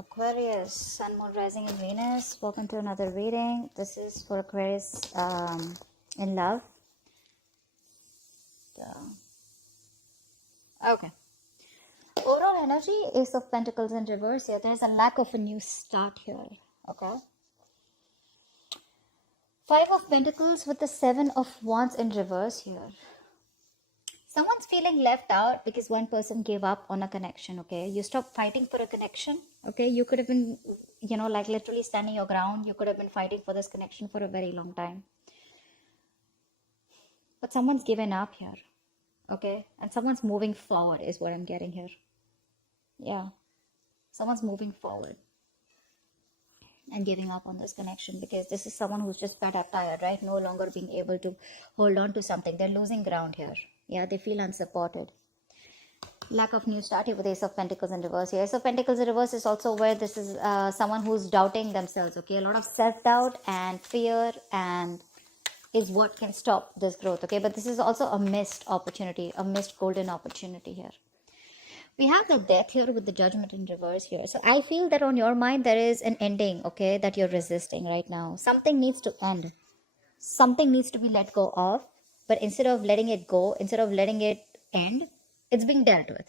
Aquarius, Sun, Moon, Rising, and Venus. Welcome to another reading. This is for Aquarius in love. Okay. Overall energy, Ace of Pentacles in reverse here. There's a lack of a new start here. Okay. Five of Pentacles with the Seven of Wands in reverse here. Someone's feeling left out because one person gave up on a connection, okay? You stopped fighting for a connection, okay? You could have been, like literally standing your ground. You could have been fighting for this connection for a very long time. But someone's given up here, okay? And someone's moving forward is what I'm getting here. Yeah. Someone's moving forward and giving up on this connection because this is someone who's just fed up, tired, right? No longer being able to hold on to something. They're losing ground here. Yeah, they feel unsupported. Lack of new start here with Ace of Pentacles in reverse. Ace of Pentacles in reverse is also where this is someone who's doubting themselves, okay? A lot of self-doubt and fear and is what can stop this growth, okay? But this is also a missed opportunity, a missed golden opportunity here. We have the Death here with the Judgment in reverse here. So I feel that on your mind there is an ending, okay, that you're resisting right now. Something needs to end. Something needs to be let go of. But instead of letting it go, instead of letting it end, it's being dealt with.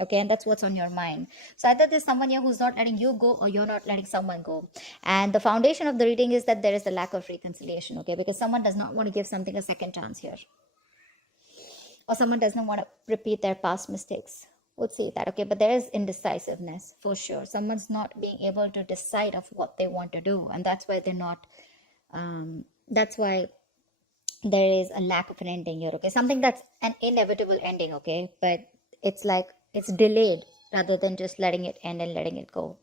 Okay, and that's what's on your mind. So either there's someone here who's not letting you go or you're not letting someone go. And the foundation of the reading is that there is a lack of reconciliation, okay, because someone does not want to give something a second chance here. Or someone does not want to repeat their past mistakes. We'll see that, okay, but there is indecisiveness for sure. Someone's not being able to decide of what they want to do, and that's why they're not, that's why there is a lack of an ending here, okay? Something that's an inevitable ending, okay? But it's like it's delayed rather than just letting it end and letting it go.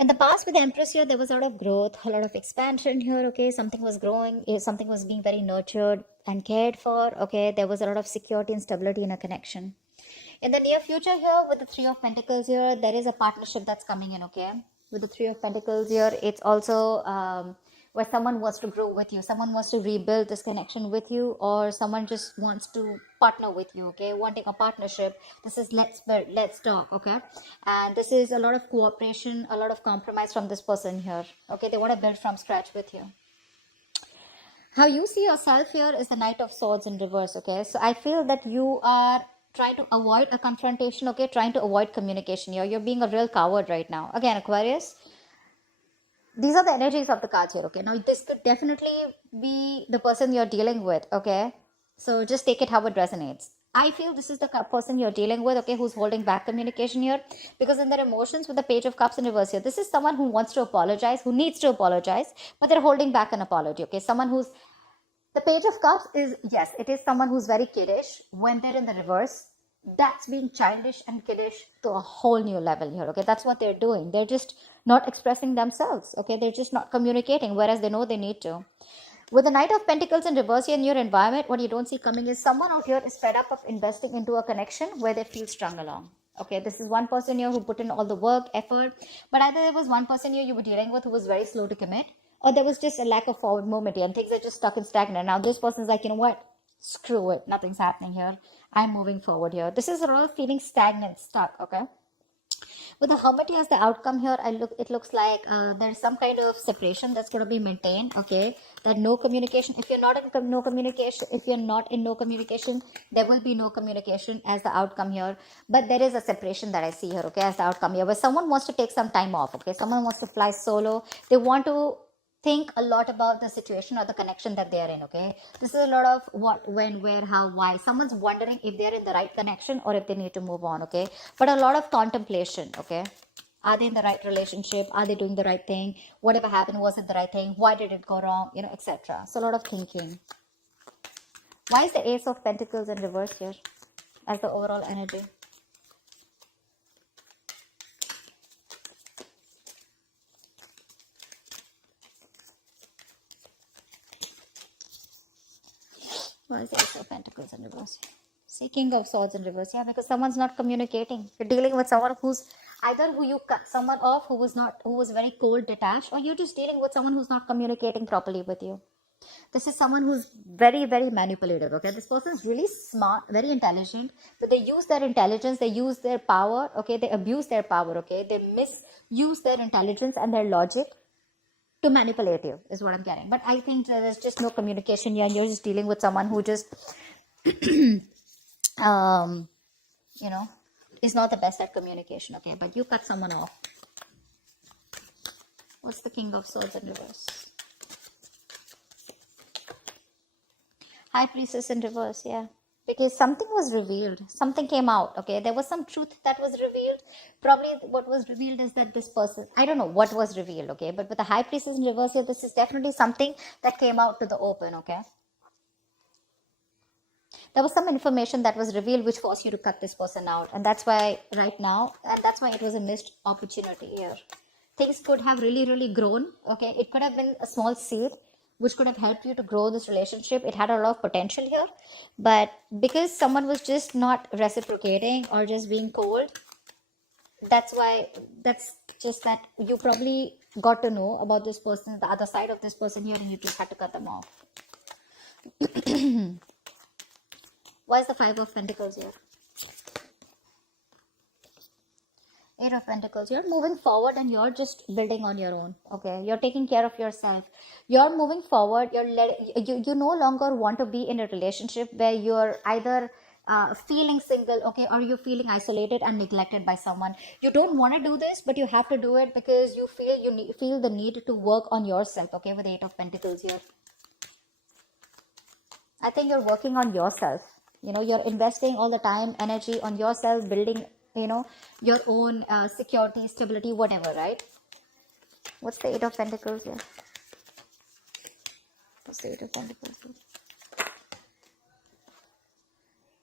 In the past with the Empress here, there was a lot of growth, a lot of expansion here, okay? Something was growing, something was being very nurtured and cared for, okay? There was a lot of security and stability in a connection. In the near future here, with the Three of Pentacles here, there is a partnership that's coming in, okay? With the Three of Pentacles here, it's also where someone wants to grow with you. Someone wants to rebuild this connection with you, or someone just wants to partner with you, okay? Wanting a partnership. This is let's talk, okay? And this is a lot of cooperation, a lot of compromise from this person here, okay? They want to build from scratch with you. How you see yourself here is the Knight of Swords in reverse, okay? So I feel that you are trying to avoid a confrontation, okay? Trying to avoid communication here. You're being a real coward right now. Again, Aquarius, these are the energies of the cards here, okay? Now, this could definitely be the person you're dealing with, okay? So just take it how it resonates. I feel this is the person you're dealing with, okay, who's holding back communication here. Because in their emotions with the Page of Cups in reverse here, this is someone who wants to apologize, who needs to apologize, but they're holding back an apology, okay? Someone who's... The Page of Cups is, yes, it is someone who's very kiddish. When they're in the reverse, that's being childish and kiddish to a whole new level here, okay? That's what they're doing. They're just not expressing themselves, okay? They're just not communicating, whereas they know they need to. With the Knight of Pentacles in reverse here in your environment, what you don't see coming is someone out here is fed up of investing into a connection where they feel strung along. Okay, this is one person here who put in all the work, effort, but either there was one person here you were dealing with who was very slow to commit, or there was just a lack of forward movement here and things are just stuck and stagnant. Now this person's like, you know what? Screw it. Nothing's happening here. I'm moving forward here. This is a lot of feeling stagnant, stuck, okay? With the Hermit as the outcome here, it looks like there's some kind of separation that's going to be maintained, okay? That no communication. If you're not in no communication, there will be no communication as the outcome here. But there is a separation that I see here, okay, as the outcome here, where someone wants to take some time off, okay? Someone wants to fly solo. They want to think a lot about the situation or the connection that they are in, okay? This is a lot of what, when, where, how, why. Someone's wondering if they're in the right connection or if they need to move on, okay? But a lot of contemplation, okay? Are they in the right relationship? Are they doing the right thing? Whatever happened, was it the right thing? Why did it go wrong? You know, etc. So a lot of thinking. Why is the Ace of Pentacles in reverse here as the overall energy? Why is the Ace of Pentacles in reverse? See, King of Swords in reverse. Yeah, because someone's not communicating. You're dealing with someone who's either who you cut someone off who was very cold, detached, or you're just dealing with someone who's not communicating properly with you. This is someone who's very, very manipulative, okay? This person is really smart, very intelligent, but they use their intelligence, they use their power, okay? They abuse their power, okay? They misuse their intelligence and their logic to manipulate you, is what I'm getting. But I think there's just no communication here, and you're just dealing with someone who just, um, you know, is not the best at communication, okay? But you cut someone off. What's the King of Swords in reverse? High Priestess in reverse, yeah. Because something was revealed. Something came out, okay? There was some truth that was revealed. Probably what was revealed is that this person, I don't know what was revealed, okay? But with the High Priestess in reverse here, this is definitely something that came out to the open, okay? There was some information that was revealed which forced you to cut this person out. And that's why right now, and that's why it was a missed opportunity here. Things could have really, really grown, okay? It could have been a small seed which could have helped you to grow this relationship. It had a lot of potential here, but because someone was just not reciprocating or just being cold, that's just that you probably got to know about this person, the other side of this person here, and you just had to cut them off. Why is the Five of Pentacles here? Eight of Pentacles. You're moving forward and you're just building on your own. Okay, you're taking care of yourself. You're moving forward. You no longer want to be in a relationship where you're either feeling single, okay, or you're feeling isolated and neglected by someone. You don't want to do this, but you have to do it because you feel the need to work on yourself. Okay, with the Eight of Pentacles here. I think you're working on yourself. You know, you're investing all the time, energy on yourself, building, you know, your own security, stability, whatever, right? What's the Eight of Pentacles here? What's the Eight of Pentacles here?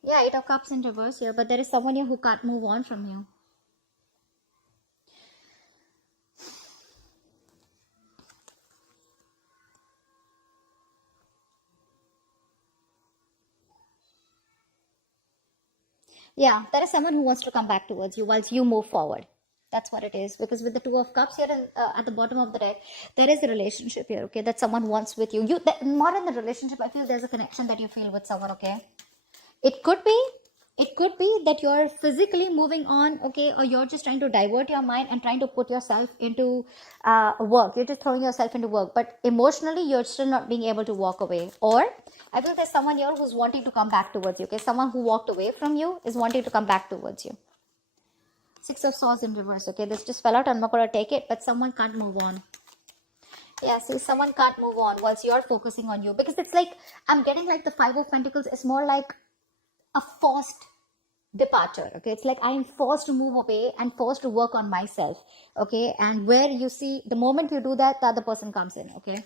Yeah, Eight of Cups in reverse here, but there is someone here who can't move on from you. Yeah, there is someone who wants to come back towards you whilst you move forward. That's what it is. Because with the Two of Cups here at the bottom of the deck, there is a relationship here, okay, that someone wants with you. Not in the relationship, I feel there's a connection that you feel with someone, okay? It could be that you're physically moving on, okay, or you're just trying to divert your mind and trying to put yourself into work. You're just throwing yourself into work, but emotionally you're still not being able to walk away. Or I feel there's someone here who's wanting to come back towards you, okay? Someone who walked away from you is wanting to come back towards you. Six of Swords in reverse, okay? This just fell out. I'm not going to take it, but someone can't move on. Yeah, see, someone can't move on whilst you're focusing on you. Because it's like, I'm getting like the Five of Pentacles is more like a forced departure, okay? It's like I am forced to move away and forced to work on myself, okay? And where you see, the moment you do that, the other person comes in, okay?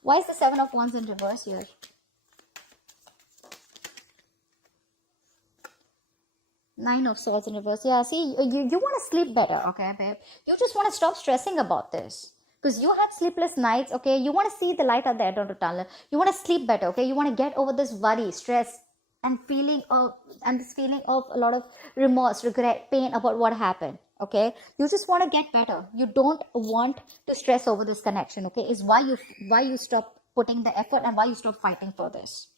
Why is the Seven of Wands in reverse here? Nine of Swords in reverse. Yeah, see, you want to sleep better, okay, babe? You just want to stop stressing about this. Because you had sleepless nights, okay? You want to see the light at the end of the tunnel. You want to sleep better, okay? You want to get over this worry, stress, and this feeling of a lot of remorse, regret, pain about what happened, okay? You just want to get better. You don't want to stress over this connection, okay? Is why you stop putting the effort and why you stop fighting for this.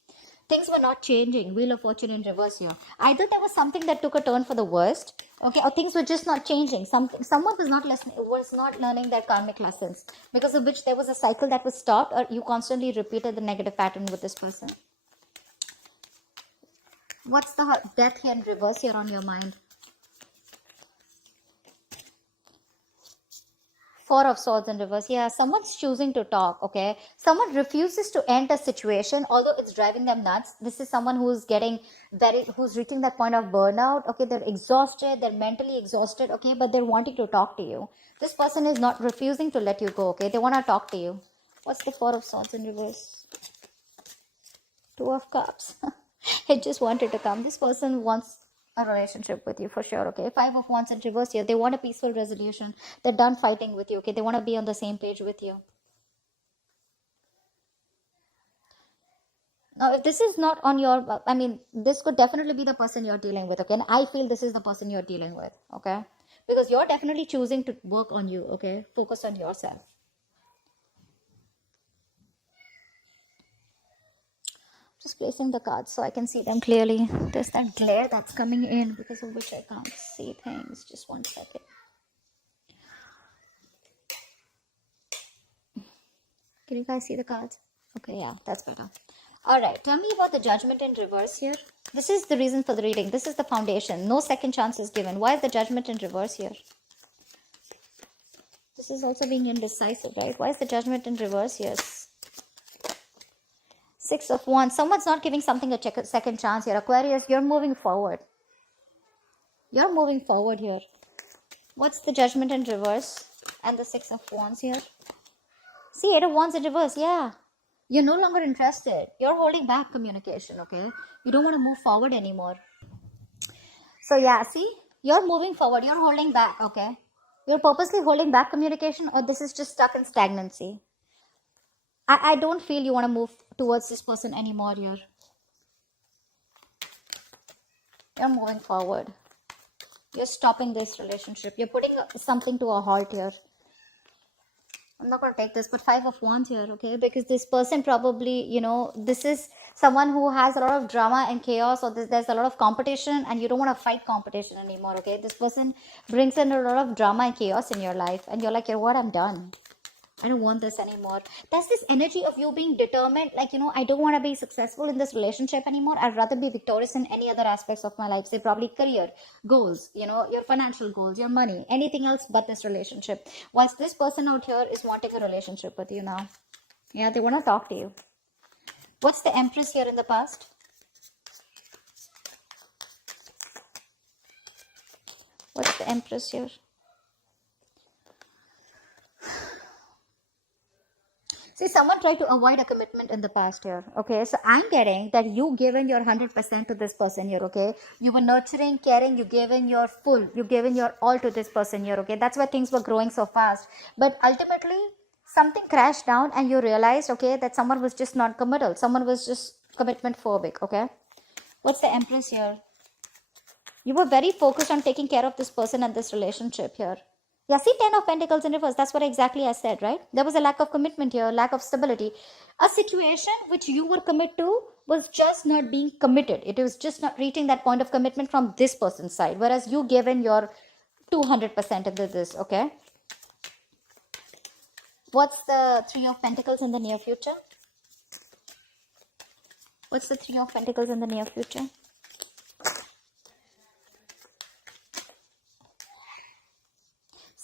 Things were not changing. Wheel of Fortune in reverse here. Either there was something that took a turn for the worst, okay, or things were just not changing. Someone was not learning their karmic lessons, because of which there was a cycle that was stopped, or you constantly repeated the negative pattern with this person. What's the Death here in reverse here on your mind? Four of Swords in reverse. Yeah, someone's choosing to talk, okay? Someone refuses to end a situation, although it's driving them nuts. This is someone who's who's reaching that point of burnout, okay? They're exhausted, they're mentally exhausted, okay? But they're wanting to talk to you. This person is not refusing to let you go, okay? They want to talk to you. What's the Four of Swords in reverse? Two of Cups. It just wanted to come. This person wants a relationship with you for sure, okay? Five of Wands in reverse here. They want a peaceful resolution. They're done fighting with you, okay? They want to be on the same page with you. Now, if this is not on your, I mean, this could definitely be the person you're dealing with, okay? And I feel this is the person you're dealing with, okay? Because you're definitely choosing to work on you, okay? Focus on yourself. Just placing the cards so I can see them clearly. There's that glare that's coming in because of which I can't see things. Just 1 second. Can you guys see the cards? Okay, yeah, that's better. All right, tell me about the Judgment in reverse here. This is the reason for the reading. This is the foundation. No second chance is given. Why is the Judgment in reverse here? This is also being indecisive, right? Why is the Judgment in reverse here? 6 of Wands. Someone's not giving something a second chance here. Aquarius, you're moving forward. You're moving forward here. What's the Judgment in reverse? And the 6 of Wands here? See, 8 of Wands in reverse. Yeah. You're no longer interested. You're holding back communication, okay? You don't want to move forward anymore. So yeah, see? You're moving forward. You're holding back, okay? You're purposely holding back communication, or this is just stuck in stagnancy. I don't feel you want to move towards this person anymore here. You're moving forward. You're stopping this relationship. You're putting something to a halt here. I'm not going to take this, but 5 of Wands here, okay? Because this person probably, you know, this is someone who has a lot of drama and chaos, or there's a lot of competition, and you don't want to fight competition anymore, okay? This person brings in a lot of drama and chaos in your life, and you're like, you know what, I'm done. I don't want this anymore. That's this energy of you being determined, like, you know, I don't want to be successful in this relationship anymore. I'd rather be victorious in any other aspects of my life. Say probably career, goals, you know, your financial goals, your money, anything else but this relationship. Whilst this person out here is wanting a relationship with you now. Yeah, they want to talk to you. What's the Empress here in the past? What's the Empress here? See, someone tried to avoid a commitment in the past here, okay? So I'm getting that you given your 100% to this person here, okay? You were nurturing, caring, you given your full, you given your all to this person here, okay? That's why things were growing so fast. But ultimately, something crashed down and you realized, okay, that someone was just not committal. Someone was just commitment phobic, okay? What's the Empress here? You were very focused on taking care of this person and this relationship here. Yeah, see 10 of Pentacles in reverse. That's what exactly I said, right? There was a lack of commitment here, lack of stability. A situation which you were committed to was just not being committed. It was just not reaching that point of commitment from this person's side. Whereas you given your 200% into this, okay? What's the 3 of Pentacles in the near future? What's the 3 of Pentacles in the near future?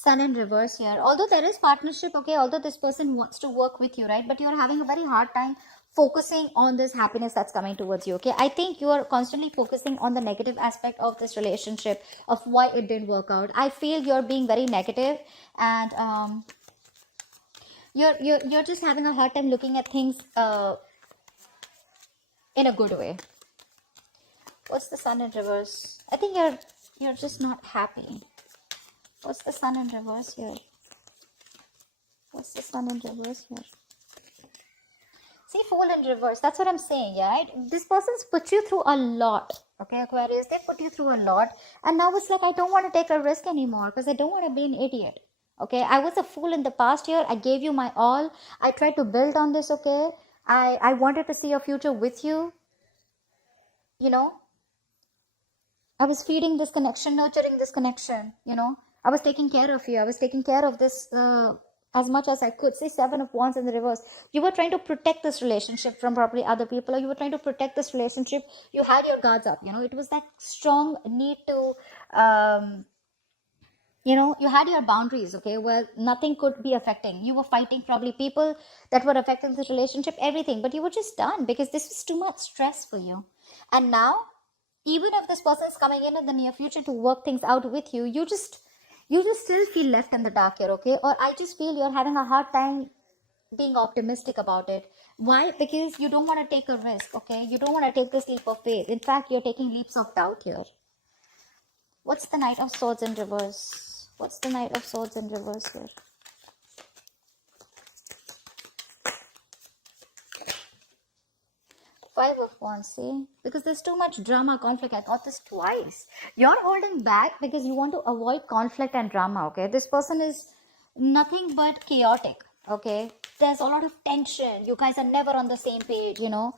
Sun in reverse here. Although there is partnership, okay, although this person wants to work with you, right? But you're having a very hard time focusing on this happiness that's coming towards you, okay? I think you are constantly focusing on the negative aspect of this relationship, of why it didn't work out. I feel you're being very negative, and you're just having a hard time looking at things in a good way. What's the Sun in reverse? I think you're just not happy. What's the Sun in reverse here? What's the Sun in reverse here? See, Fool in reverse. That's what I'm saying, yeah, right? This person's put you through a lot, okay, Aquarius? They put you through a lot. And now it's like, I don't want to take a risk anymore because I don't want to be an idiot, okay? I was a fool in the past year. I gave you my all. I tried to build on this, okay? I wanted to see a future with you, you know? I was feeding this connection, nurturing this connection, you know? I was taking care of you. I was taking care of this as much as I could. See, 7 of Wands in the reverse. You were trying to protect this relationship from probably other people, or you were trying to protect this relationship. You had your guards up, you know. It was that strong need to, you know, you had your boundaries, okay, where nothing could be affecting. You were fighting probably people that were affecting this relationship, everything. But you were just done because this was too much stress for you. And now, even if this person is coming in the near future to work things out with you, you just still feel left in the dark here, okay? Or I just feel you're having a hard time being optimistic about it. Why? Because you don't want to take a risk, okay? You don't want to take this leap of faith. In fact, you're taking leaps of doubt here. What's the Knight of Swords in reverse? What's the Knight of Swords in reverse here? Five of Wands, see? Because there's too much drama, conflict. I got this twice. You're holding back because you want to avoid conflict and drama, okay? This person is nothing but chaotic, okay? There's a lot of tension. You guys are never on the same page, you know?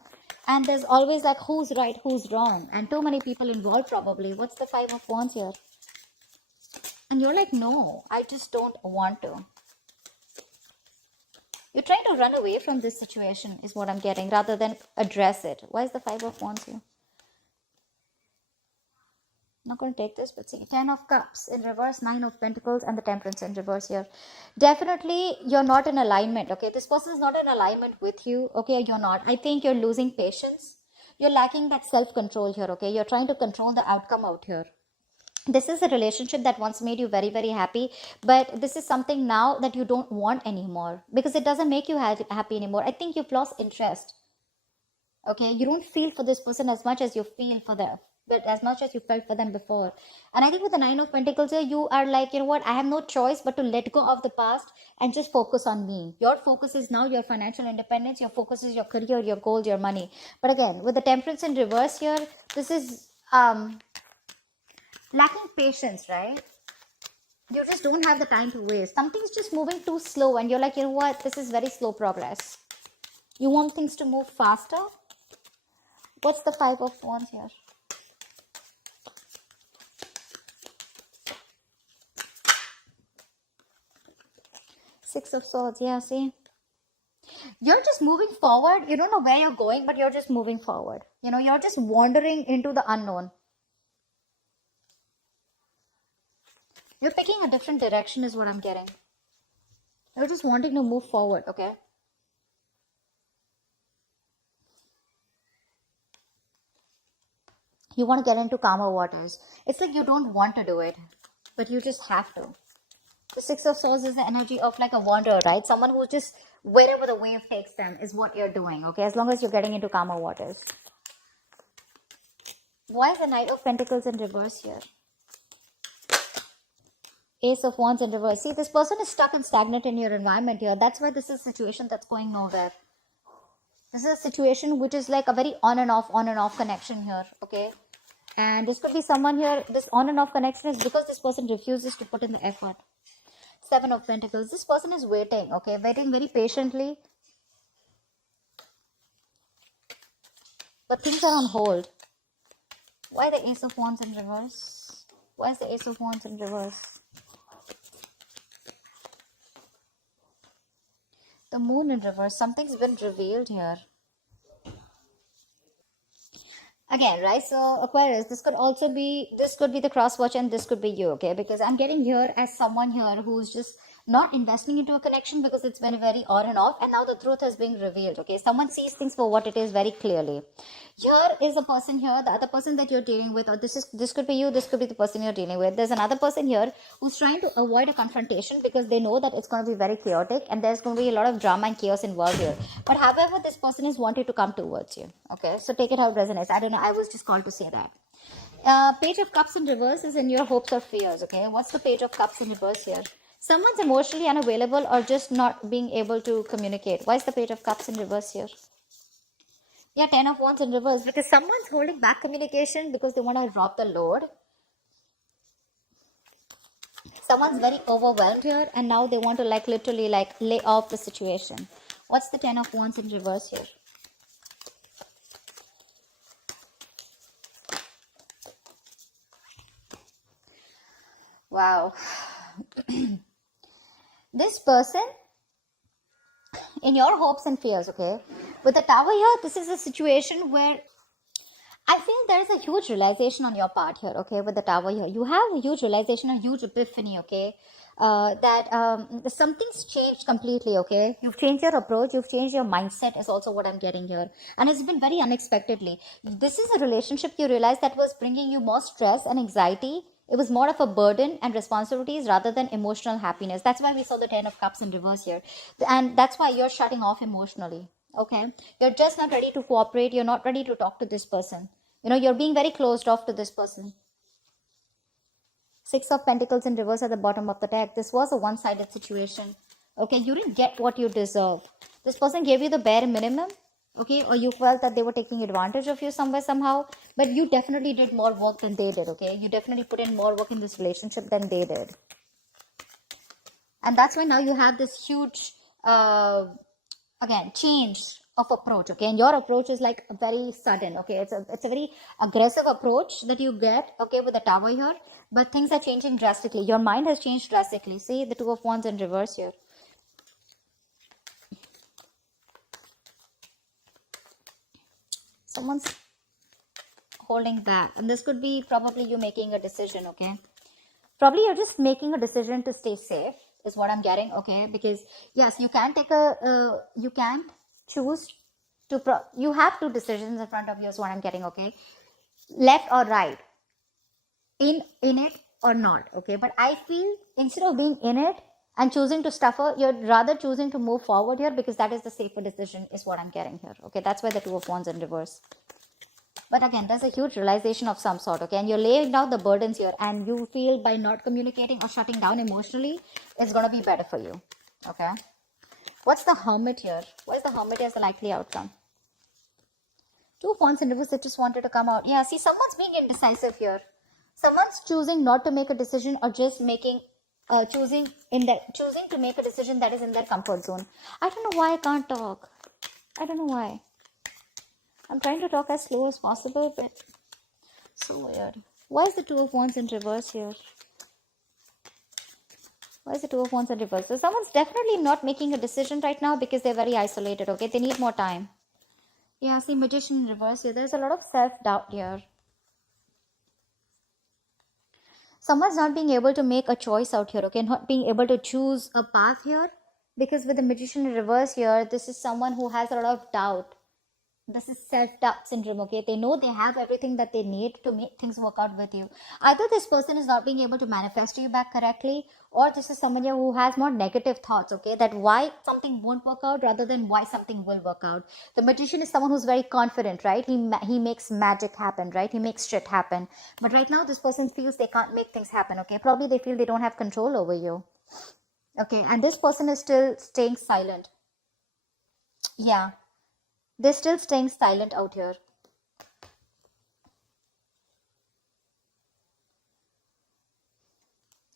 And there's always like who's right, who's wrong, and too many people involved probably. What's the Five of Wands here? And you're like, no, I just don't want to. You're trying to run away from this situation is what I'm getting, rather than address it. Why is the Five of Wands here? Not going to take this, but see, 10 of Cups in reverse, 9 of Pentacles, and the Temperance in reverse here. Definitely, you're not in alignment, okay? This person is not in alignment with you, okay? You're not. I think you're losing patience. You're lacking that self-control here, okay? You're trying to control the outcome out here. This is a relationship that once made you very, very happy, but this is something now that you don't want anymore because it doesn't make you happy anymore. I think you've lost interest. Okay, you don't feel for this person as much as you feel for them, but as much as you felt for them before. And I think with the Nine of Pentacles here, you are like, you know what, I have no choice but to let go of the past and just focus on me. Your focus is now your financial independence. Your focus is your career, your goals, your money. But again, with the Temperance in reverse here, this is lacking patience, right? You just don't have the time to waste. Something's just moving too slow and you're like, you know what, this is very slow progress. You want things to move faster. What's the Five of Wands here? Six of Swords. Yeah, see, you're just moving forward. You don't know where you're going, but you're just moving forward. You know, you're just wandering into the unknown. You're picking a different direction is what I'm getting. You're just wanting to move forward, okay? You want to get into calmer waters. It's like you don't want to do it, but you just have to. The Six of Swords is the energy of like a wanderer, right? Someone who just, wherever the wave takes them is what you're doing, okay? As long as you're getting into calmer waters. Why is the Knight of Pentacles in reverse here? Ace of Wands in reverse. See, this person is stuck and stagnant in your environment here. That's why this is a situation that's going nowhere. This is a situation which is like a very on and off connection here, okay? And this could be someone here, this on and off connection is because this person refuses to put in the effort. Seven of Pentacles. This person is waiting, okay? Waiting very patiently. But things are on hold. Why the Ace of Wands in reverse? Why is the Ace of Wands in reverse? The Moon in reverse. Something's been revealed here. Again, right? So Aquarius, this could be the cross watch and this could be you, okay? Because I'm getting here as someone here who's just not investing into a connection because it's been very on and off, and now the truth has been revealed, okay? Someone sees things for what it is very clearly. Here is a person here, the other person that you're dealing with, or this could be you, this could be the person you're dealing with. There's another person here who's trying to avoid a confrontation because they know that it's going to be very chaotic and there's going to be a lot of drama and chaos involved here. But however, this person is wanting to come towards you, okay? So take it how it resonates. I don't know, I was just called to say that. Page of Cups in reverse is in your hopes or fears, okay? What's the Page of Cups in reverse here? Someone's emotionally unavailable or just not being able to communicate. Why is the Page of Cups in reverse here? Yeah, 10 of Wands in reverse. Because someone's holding back communication because they want to drop the load. Someone's very overwhelmed here and now they want to like literally like lay off the situation. What's the 10 of Wands in reverse here? Wow. This person, in your hopes and fears, okay, with the Tower here, this is a situation where I feel there is a huge realization on your part here, okay, with the Tower here. You have a huge realization, a huge epiphany, okay, that something's changed completely, okay. You've changed your approach, you've changed your mindset is also what I'm getting here. And it's been very unexpectedly. This is a relationship you realize that was bringing you more stress and anxiety. It was more of a burden and responsibilities rather than emotional happiness. That's why we saw the 10 of Cups in reverse here. And that's why you're shutting off emotionally. Okay. You're just not ready to cooperate. You're not ready to talk to this person. You know, you're being very closed off to this person. Six of Pentacles in reverse at the bottom of the deck. This was a one-sided situation. Okay. You didn't get what you deserve. This person gave you the bare minimum. Okay, or you felt that they were taking advantage of you somewhere, somehow, but you definitely did more work than they did, okay? You definitely put in more work in this relationship than they did. And that's why now you have this huge, again, change of approach, okay? And your approach is like very sudden, okay? It's a very aggressive approach that you get, okay, with the Tower here. But things are changing drastically. Your mind has changed drastically. See the Two of Wands in reverse here. Someone's holding back, and this could be probably you making a decision, okay? Probably you're just making a decision to stay safe is what I'm getting, okay? Because yes, you can take you can choose to you have two decisions in front of you is what I'm getting, okay? Left or right, in it or not, okay? But I feel instead of being in it and choosing to suffer, you're rather choosing to move forward here, because that is the safer decision is what I'm getting here, okay? That's why the Two of Wands in reverse. But again, there's a huge realization of some sort, okay? And you're laying down the burdens here, and you feel by not communicating or shutting down emotionally, it's going to be better for you, okay? What's the Hermit here? What is the Hermit as the likely outcome? Two of Wands in reverse that just wanted to come out. Yeah, see, someone's being indecisive here. Someone's choosing not to make a decision, or just making, choosing to make a decision that is in their comfort zone. I don't know why I can't talk. I don't know why. I'm trying to talk as slow as possible, but so weird. Why is the Two of Wands in reverse here? Why is the Two of Wands in reverse? So someone's definitely not making a decision right now because they're very isolated, okay? They need more time. Yeah, see, Magician in reverse here. There's a lot of self-doubt here. Someone's not being able to make a choice out here, okay? Not being able to choose a path here. Because with the Magician in reverse here, this is someone who has a lot of doubt. This is self-doubt syndrome, okay? They know they have everything that they need to make things work out with you. Either this person is not being able to manifest you back correctly, or this is someone here who has more negative thoughts, okay? That why something won't work out rather than why something will work out. The Magician is someone who's very confident, right? He makes magic happen, right? He makes shit happen. But right now, this person feels they can't make things happen, okay? Probably they feel they don't have control over you. Okay, and this person is still staying silent. Yeah. They're still staying silent out here.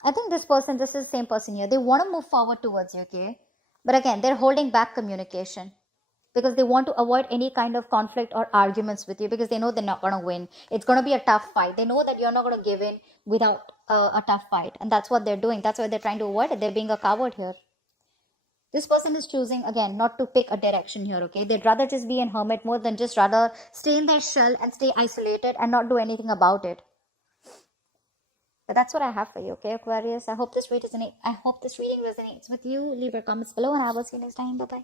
I think this is the same person here. They want to move forward towards you, okay? But again, they're holding back communication because they want to avoid any kind of conflict or arguments with you, because they know they're not going to win. It's going to be a tough fight. They know that you're not going to give in without a tough fight. And that's what they're doing. That's why they're trying to avoid it. They're being a coward here. This person is choosing, again, not to pick a direction here, okay? They'd rather just be a hermit more than just rather stay in their shell and stay isolated and not do anything about it. But that's what I have for you, okay, Aquarius? I hope this reading resonates with you. Leave your comments below, and I will see you next time. Bye-bye.